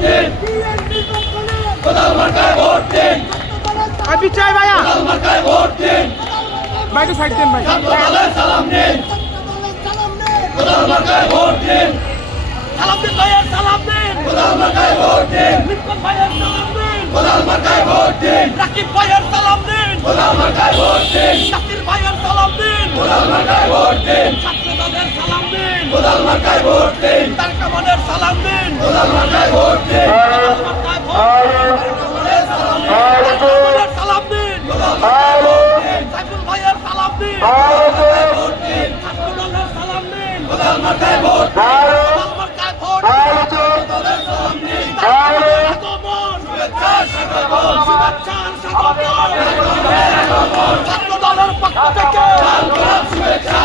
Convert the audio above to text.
দিন কোদাল মার্কায় ভোট দিন আমি চাই ভাইয়া কোদাল মার্কায় ভোট দিন ভাইকে সাইড দেন ভাই ছাত্রদলের সালাম দিন কোদাল মার্কায় ভোট দিন সালাম দিন ভাইয়া সালাম দিন কোদাল মার্কায় ভোট দিন লিপন ভাইয়ের সালাম দিন কোদাল মার্কায় ভোট দিন রাকিব ভাইয়ের সালাম দিন কোদাল মার্কায় ভোট দিন নাসির ভাইয়ের সালাম দিন কোদাল মার্কায় ভোট দিন ছাত্রদলের সালাম দিন কোদাল মার্কায় ভোট দিন তারকামানের সালাম দিন কোদাল মার্কায় ভোট দিন মার্কায় ভোট সালাম দিন সাইফুল ভাইয়ের সালাম দিন ছাত্রদলের সালাম দিন কোদাল মার্কায় ভোট কোদাল মার্কায় ভোট দলের সালাম দিন আগমন শুভেচ্ছা স্বাগতম শুভেচ্ছার স্বাগতম ছাত্রদলের পক্ষ থেকে শুভেচ্ছা